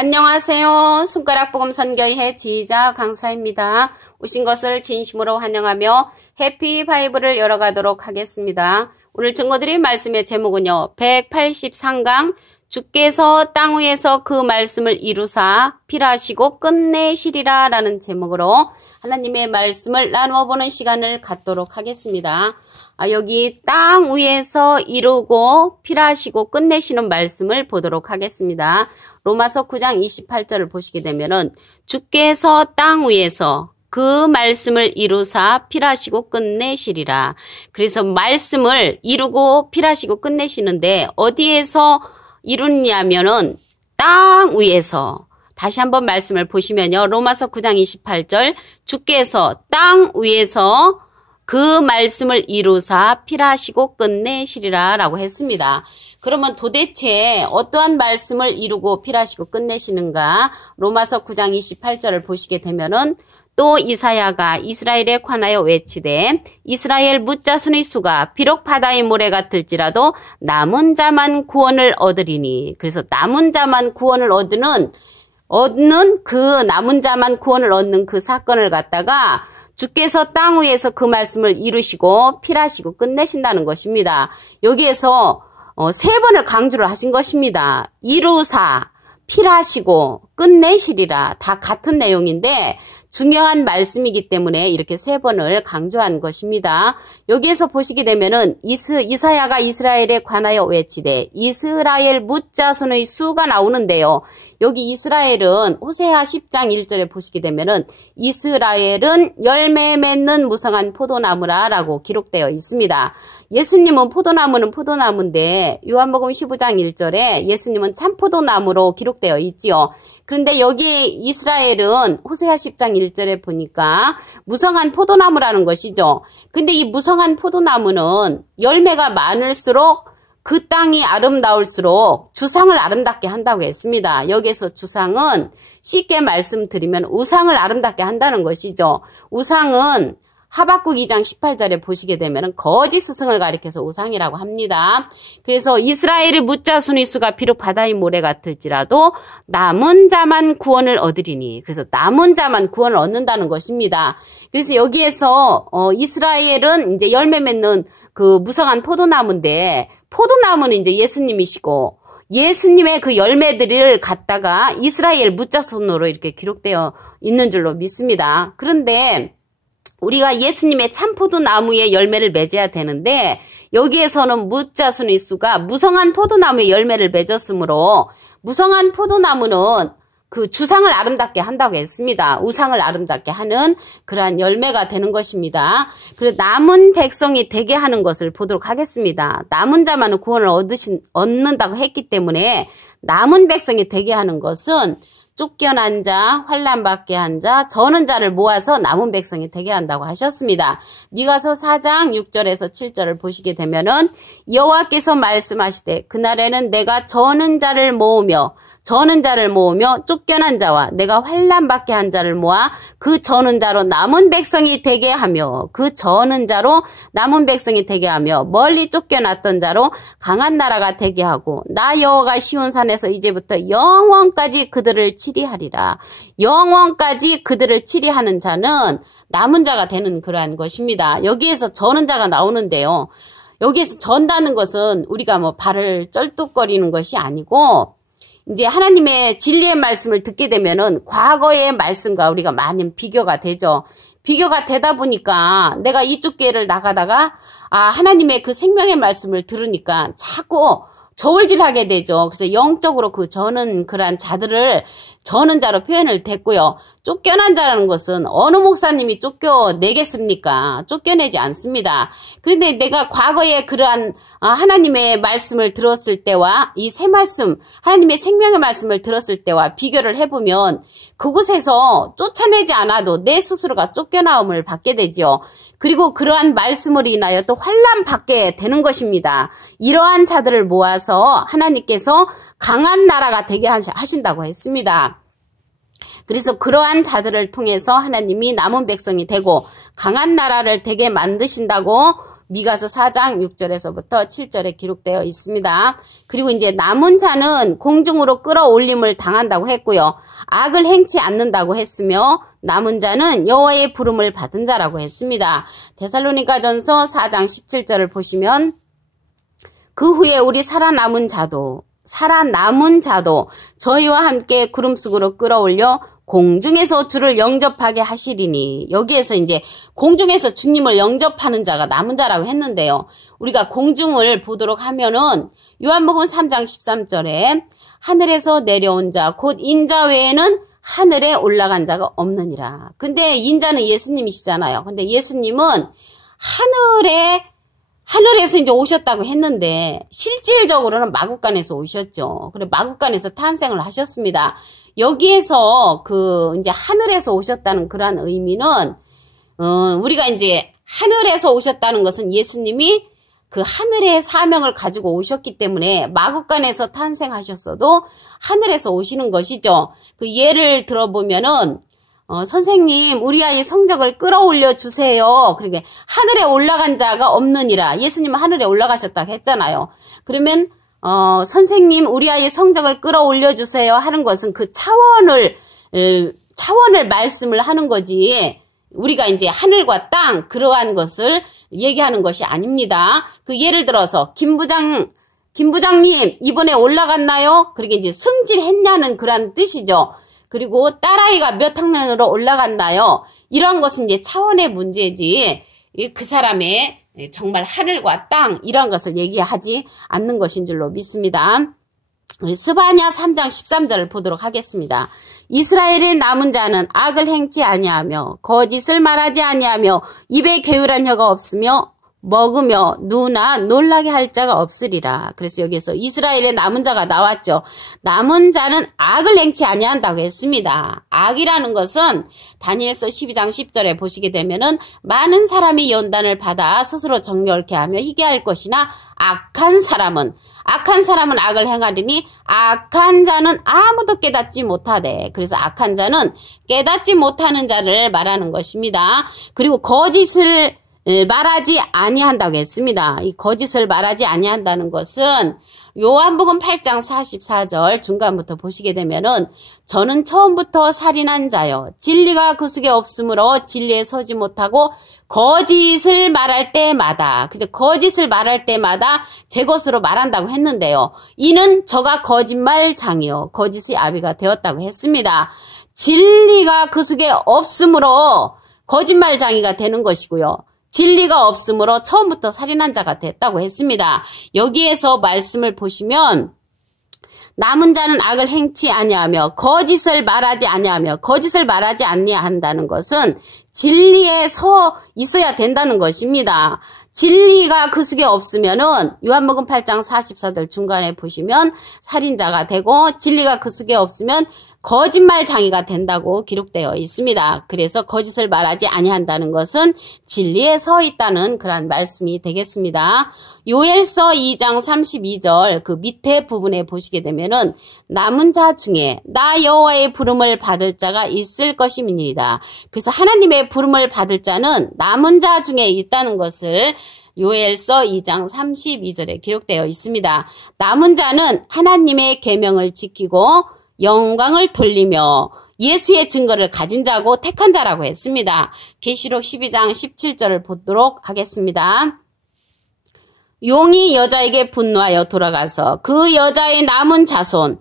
안녕하세요. 손가락복음 선교회 지휘자 강사입니다. 오신 것을 진심으로 환영하며 해피 바이블을 열어가도록 하겠습니다. 오늘 증거드릴 말씀의 제목은요. 183강 주께서 땅 위에서 그 말씀을 이루사 필하시고 끝내시리라 라는 제목으로 하나님의 말씀을 나누어보는 시간을 갖도록 하겠습니다. 여기 땅 위에서 이루고 필하시고 끝내시는 말씀을 보도록 하겠습니다. 로마서 9장 28절을 보시게 되면은 주께서 땅 위에서 그 말씀을 이루사 필하시고 끝내시리라. 그래서 말씀을 이루고 필하시고 끝내시는데 어디에서 이루냐면은 땅 위에서. 다시 한번 말씀을 보시면요. 로마서 9장 28절 주께서 땅 위에서 그 말씀을 이루사 필하시고 끝내시리라 라고 했습니다. 그러면 도대체 어떠한 말씀을 이루고 필하시고 끝내시는가? 로마서 9장 28절을 보시게 되면은 또 이사야가 이스라엘에 관하여 외치되 이스라엘 뭇자손의 수가 비록 바다의 모래 같을지라도 남은 자만 구원을 얻으리니. 그래서 남은 자만 구원을 얻는 그 남은 자만 구원을 얻는 그 사건을 갖다가 주께서 땅 위에서 그 말씀을 이루시고 필하시고 끝내신다는 것입니다. 여기에서 세 번을 강조를 하신 것입니다. 이루사, 필하시고 끝내시리라. 다 같은 내용인데 중요한 말씀이기 때문에 이렇게 세 번을 강조한 것입니다. 여기에서 보시게 되면은 이사야가 이스라엘에 관하여 외치되 이스라엘 뭇자손의 수가 나오는데요. 여기 이스라엘은 호세아 10장 1절에 보시게 되면은 이스라엘은 열매 맺는 무성한 포도나무라 라고 기록되어 있습니다. 예수님은 포도나무는 포도나무인데 요한복음 15장 1절에 예수님은 참포도나무로 기록되어 있지요. 그런데 여기 이스라엘은 호세아 10장 1절에 보니까 무성한 포도나무라는 것이죠. 근데 이 무성한 포도나무는 열매가 많을수록 그 땅이 아름다울수록 주상을 아름답게 한다고 했습니다. 여기에서 주상은 쉽게 말씀드리면 우상을 아름답게 한다는 것이죠. 우상은 하박국 2장 18절에 보시게 되면 거짓 스승을 가리켜서 우상이라고 합니다. 그래서 이스라엘의 뭇자손의 수가 비록 바다의 모래 같을지라도 남은 자만 구원을 얻으리니. 그래서 남은 자만 구원을 얻는다는 것입니다. 그래서 여기에서 이스라엘은 이제 열매 맺는 그 무성한 포도나무인데 포도나무는 이제 예수님이시고 예수님의 그 열매들을 갖다가 이스라엘 뭇자손으로 이렇게 기록되어 있는 줄로 믿습니다. 그런데 우리가 예수님의 참포도나무의 열매를 맺어야 되는데 여기에서는 뭇자손의 수가 무성한 포도나무의 열매를 맺었으므로 무성한 포도나무는 그 주상을 아름답게 한다고 했습니다. 우상을 아름답게 하는 그러한 열매가 되는 것입니다. 그래서 남은 백성이 되게 하는 것을 보도록 하겠습니다. 남은 자만은 구원을 얻는다고 했기 때문에 남은 백성이 되게 하는 것은 쫓겨난 자, 환난받게 한 자, 저는 자를 모아서 남은 백성이 되게 한다고 하셨습니다. 미가서 4장 6절에서 7절을 보시게 되면은 여호와께서 말씀하시되 그날에는 내가 저는 자를 모으며 쫓겨난 자와 내가 환난받게 한 자를 모아 그 저는 자로 남은 백성이 되게 하며 그 저는 자로 남은 백성이 되게 하며 멀리 쫓겨났던 자로 강한 나라가 되게 하고 나 여호와가 시온산에서 이제부터 영원까지 그들을 치리하리라. 영원까지 그들을 치리하는 자는 남은 자가 되는 그러한 것입니다. 여기에서 저는 자가 나오는데요. 여기에서 전다는 것은 우리가 뭐 발을 쩔뚝거리는 것이 아니고 이제 하나님의 진리의 말씀을 듣게 되면은 과거의 말씀과 우리가 많이 비교가 되죠. 비교가 되다 보니까 내가 이쪽 길을 나가다가 하나님의 그 생명의 말씀을 들으니까 자꾸 저울질하게 되죠. 그래서 영적으로 저는 그러한 자들을 저는 자로 표현을 됐고요. 쫓겨난 자라는 것은 어느 목사님이 쫓겨내겠습니까? 쫓겨내지 않습니다. 그런데 내가 과거에 그러한 하나님의 말씀을 들었을 때와 이 새 말씀, 하나님의 생명의 말씀을 들었을 때와 비교를 해보면 그곳에서 쫓아내지 않아도 내 스스로가 쫓겨나옴을 받게 되죠. 그리고 그러한 말씀으로 인하여 또 환난 받게 되는 것입니다. 이러한 자들을 모아서 하나님께서 강한 나라가 되게 하신다고 했습니다. 그래서 그러한 자들을 통해서 하나님이 남은 백성이 되고 강한 나라를 되게 만드신다고 미가서 4장 6절에서부터 7절에 기록되어 있습니다. 그리고 이제 남은 자는 공중으로 끌어올림을 당한다고 했고요. 악을 행치 않는다고 했으며 남은 자는 여호와의 부름을 받은 자라고 했습니다. 데살로니가전서 4장 17절을 보시면 그 후에 우리 살아남은 자도 저희와 함께 구름 속으로 끌어올려 공중에서 주를 영접하게 하시리니, 여기에서 이제 공중에서 주님을 영접하는 자가 남은 자라고 했는데요. 우리가 공중을 보도록 하면은 요한복음 3장 13절에 하늘에서 내려온 자 곧 인자 외에는 하늘에 올라간 자가 없느니라. 근데 인자는 예수님이시잖아요. 근데 예수님은 하늘에서 이제 오셨다고 했는데 실질적으로는 마국간에서 오셨죠. 그래 마국간에서 탄생을 하셨습니다. 여기에서 이제 하늘에서 오셨다는 그러한 의미는 우리가 이제 하늘에서 오셨다는 것은 예수님이 그 하늘의 사명을 가지고 오셨기 때문에 마국간에서 탄생하셨어도 하늘에서 오시는 것이죠. 그 예를 들어보면은 선생님, 우리 아이 성적을 끌어올려 주세요. 그러게 하늘에 올라간 자가 없느니라. 예수님은 하늘에 올라가셨다고 했잖아요. 그러면 선생님, 우리 아이 성적을 끌어올려 주세요 하는 것은 그 차원을 말씀을 하는 거지. 우리가 이제 하늘과 땅 그러한 것을 얘기하는 것이 아닙니다. 그 예를 들어서 김 부장님 이번에 올라갔나요? 그러게 이제 승진했냐는 그런 뜻이죠. 그리고 딸아이가 몇 학년으로 올라갔나요? 이런 것은 이제 차원의 문제지 그 사람의 정말 하늘과 땅 이런 것을 얘기하지 않는 것인 줄로 믿습니다. 스바냐 3장 13절을 보도록 하겠습니다. 이스라엘의 남은 자는 악을 행치 아니하며 거짓을 말하지 아니하며 입에 게으란 혀가 없으며 먹으며 누나 놀라게 할 자가 없으리라. 그래서 여기에서 이스라엘의 남은 자가 나왔죠. 남은 자는 악을 행치 아니한다고 했습니다. 악이라는 것은 다니엘서 12장 10절에 보시게 되면은 많은 사람이 연단을 받아 스스로 정결케 하며 희게 할 것이나 악한 사람은 악을 행하리니 악한 자는 아무도 깨닫지 못하되. 그래서 악한 자는 깨닫지 못하는 자를 말하는 것입니다. 그리고 거짓을 말하지 아니한다고 했습니다. 이 거짓을 말하지 아니한다는 것은 요한복음 8장 44절 중간부터 보시게 되면은 저는 처음부터 살인한 자여 진리가 그 속에 없으므로 진리에 서지 못하고 거짓을 말할 때마다 제 것으로 말한다고 했는데요. 이는 저가 거짓말장이요 거짓의 아비가 되었다고 했습니다. 진리가 그 속에 없으므로 거짓말장이가 되는 것이고요. 진리가 없으므로 처음부터 살인한 자가 됐다고 했습니다. 여기에서 말씀을 보시면 남은 자는 악을 행치 아니하며 거짓을 말하지 아니한다는 것은 진리에 서 있어야 된다는 것입니다. 진리가 그 속에 없으면은 요한복음 8장 44절 중간에 보시면 살인자가 되고 진리가 그 속에 없으면 거짓말장이가 된다고 기록되어 있습니다. 그래서 거짓을 말하지 아니한다는 것은 진리에 서 있다는 그런 말씀이 되겠습니다. 요엘서 2장 32절 그 밑에 부분에 보시게 되면은 남은 자 중에 나 여호와의 부름을 받을 자가 있을 것임이니이다. 그래서 하나님의 부름을 받을 자는 남은 자 중에 있다는 것을 요엘서 2장 32절에 기록되어 있습니다. 남은 자는 하나님의 계명을 지키고 영광을 돌리며 예수의 증거를 가진 자고 택한 자라고 했습니다. 계시록 12장 17절을 보도록 하겠습니다. 용이 여자에게 분노하여 돌아가서 그 여자의 남은 자손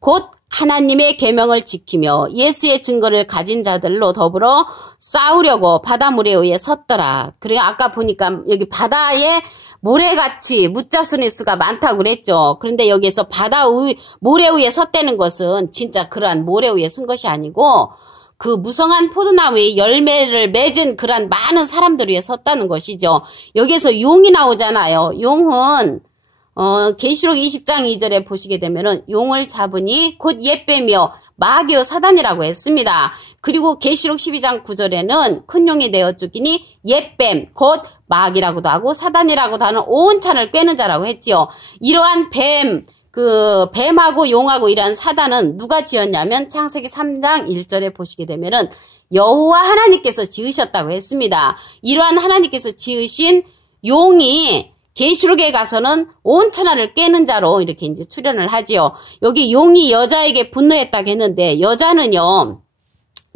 곧 하나님의 계명을 지키며 예수의 증거를 가진 자들로 더불어 싸우려고 바다 모래 위에 섰더라. 그리고 아까 보니까 여기 바다에 모래같이 무자손의 수가 많다고 그랬죠. 그런데 여기에서 모래 위에 섰다는 것은 진짜 그러한 모래 위에 선 것이 아니고 그 무성한 포도나무의 열매를 맺은 그러한 많은 사람들 위에 섰다는 것이죠. 여기에서 용이 나오잖아요. 용은 계시록 20장 2절에 보시게 되면은 용을 잡으니 곧 옛뱀이요 마귀요 사단이라고 했습니다. 그리고 계시록 12장 9절에는 큰 용이 되어 쫓기니 옛뱀 곧 마귀라고도 하고 사단이라고도 하는 온찬을 꿰는 자라고 했지요. 이러한 뱀하고 용하고 이러한 사단은 누가 지었냐면 창세기 3장 1절에 보시게 되면은 여호와 하나님께서 지으셨다고 했습니다. 이러한 하나님께서 지으신 용이 계시록에 가서는 온 천하를 깨는 자로 이렇게 이제 출현을 하지요. 여기 용이 여자에게 분노했다고 했는데 여자는요.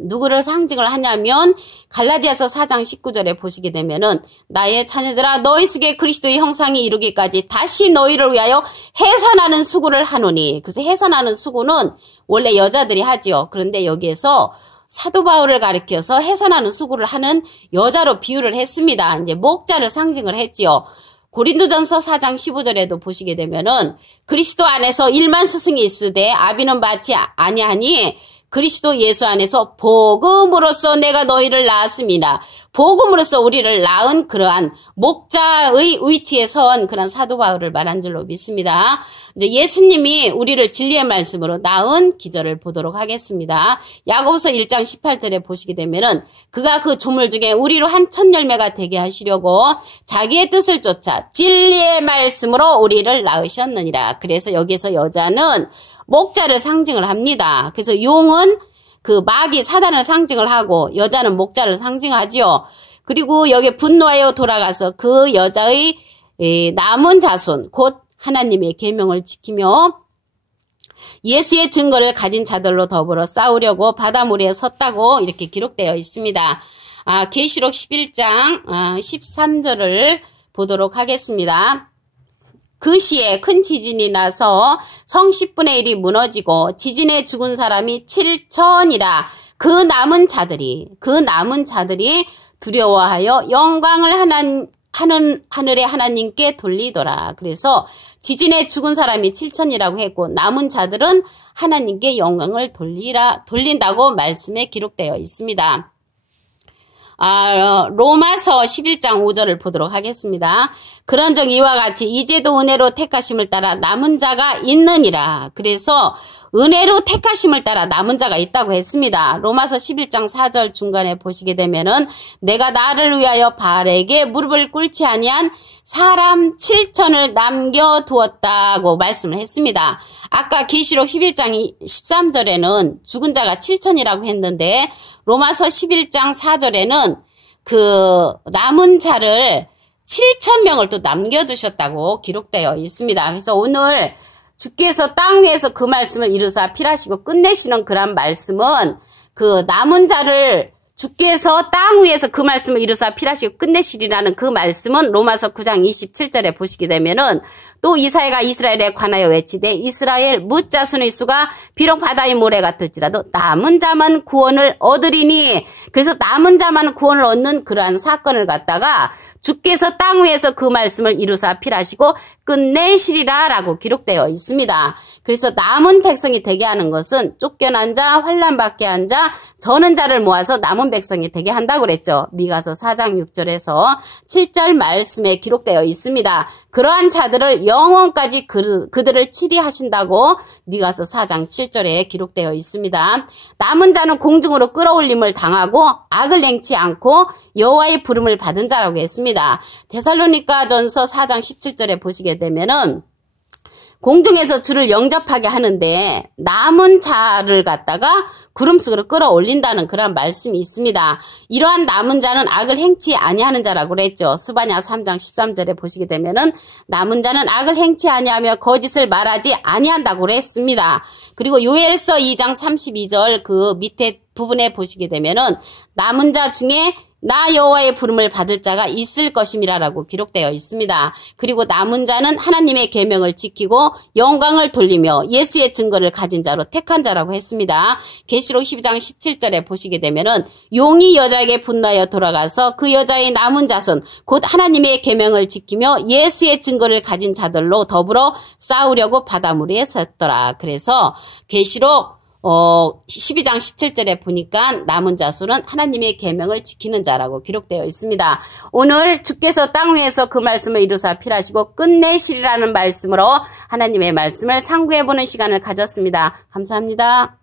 누구를 상징을 하냐면 갈라디아서 4장 19절에 보시게 되면은 나의 자녀들아 너희 속에 그리스도의 형상이 이루기까지 다시 너희를 위하여 해산하는 수고를 하노니. 그래서 해산하는 수고는 원래 여자들이 하지요. 그런데 여기에서 사도 바울을 가리켜서 해산하는 수고를 하는 여자로 비유를 했습니다. 이제 목자를 상징을 했지요. 고린도전서 4장 15절에도 보시게 되면은 그리스도 안에서 1만 스승이 있으되 아비는 받지 아니하니 그리스도 예수 안에서 복음으로써 내가 너희를 낳았습니다. 복음으로써 우리를 낳은 그러한 목자의 위치에 선 그런 사도 바울을 말한 줄로 믿습니다. 이제 예수님이 우리를 진리의 말씀으로 낳은 기절을 보도록 하겠습니다. 야고보서 1장 18절에 보시게 되면은 그가 그 조물 중에 우리로 한 천 열매가 되게 하시려고 자기의 뜻을 쫓아 진리의 말씀으로 우리를 낳으셨느니라. 그래서 여기서 여자는 목자를 상징을 합니다. 그래서 용은 그 마귀 사단을 상징을 하고 여자는 목자를 상징하지요. 그리고 여기 분노하여 돌아가서 그 여자의 남은 자손 곧 하나님의 계명을 지키며 예수의 증거를 가진 자들로 더불어 싸우려고 바다무리에 섰다고 이렇게 기록되어 있습니다. 계시록 11장 13절을 보도록 하겠습니다. 그 시에 큰 지진이 나서 성 10분의 1이 무너지고 지진에 죽은 사람이 7천이라. 그 남은 자들이 두려워하여 영광을 하늘의 하나님께 돌리더라. 그래서 지진에 죽은 사람이 7천이라고 했고 남은 자들은 하나님께 영광을 돌린다고 말씀에 기록되어 있습니다. 로마서 11장 5절을 보도록 하겠습니다. 그런즉 이와 같이 이제도 은혜로 택하심을 따라 남은 자가 있느니라. 그래서 은혜로 택하심을 따라 남은 자가 있다고 했습니다. 로마서 11장 4절 중간에 보시게 되면은 내가 나를 위하여 바알에게 무릎을 꿇지 아니한 사람 7천을 남겨두었다고 말씀을 했습니다. 아까 계시록 11장 13절에는 죽은 자가 7천이라고 했는데 로마서 11장 4절에는 그 남은 자를 7,000명을 또 남겨두셨다고 기록되어 있습니다. 그래서 오늘 주께서 땅 위에서 그 말씀을 이루사 필하시고 끝내시는 그런 말씀은 그 남은 자를 주께서 땅 위에서 그 말씀을 이루사 필하시고 끝내시리라는 그 말씀은 로마서 9장 27절에 보시게 되면은 또 이사야가 이스라엘에 관하여 외치되 이스라엘 뭇자손의 수가 비록 바다의 모래 같을지라도 남은 자만 구원을 얻으리니. 그래서 남은 자만 구원을 얻는 그러한 사건을 갖다가 주께서 땅 위에서 그 말씀을 이루사 필하시고 끝내시리라 라고 기록되어 있습니다. 그래서 남은 백성이 되게 하는 것은 쫓겨난 자, 환난 받게 한 자, 저는 자를 모아서 남은 백성이 되게 한다고 그랬죠. 미가서 4장 6절에서 7절 말씀에 기록되어 있습니다. 그러한 자들을 영원까지 그들을 치리하신다고 미가서 4장 7절에 기록되어 있습니다. 남은 자는 공중으로 끌어올림을 당하고 악을 행치 않고 여호와의 부름을 받은 자라고 했습니다. 데살로니가전서 4장 17절에 보시게 되면은 공중에서 주를 영접하게 하는데 남은 자를 갖다가 구름 속으로 끌어올린다는 그런 말씀이 있습니다. 이러한 남은 자는 악을 행치 아니하는 자라고 그랬죠. 스바냐 3장 13절에 보시게 되면은 남은 자는 악을 행치 아니하며 거짓을 말하지 아니한다고 그랬습니다. 그리고 요엘서 2장 32절 그 밑에 부분에 보시게 되면은 남은 자 중에 나 여호와의 부름을 받을 자가 있을 것임이라라고 기록되어 있습니다. 그리고 남은 자는 하나님의 계명을 지키고 영광을 돌리며 예수의 증거를 가진 자로 택한 자라고 했습니다. 계시록 12장 17절에 보시게 되면은 용이 여자에게 분노하여 돌아가서 그 여자의 남은 자손 곧 하나님의 계명을 지키며 예수의 증거를 가진 자들로 더불어 싸우려고 바다무리에 섰더라. 그래서 계시록 12장 17절에 보니까 남은 자손은 하나님의 계명을 지키는 자라고 기록되어 있습니다. 오늘 주께서 땅 위에서 그 말씀을 이루사 필하시고 끝내시리라는 말씀으로 하나님의 말씀을 상고해보는 시간을 가졌습니다. 감사합니다.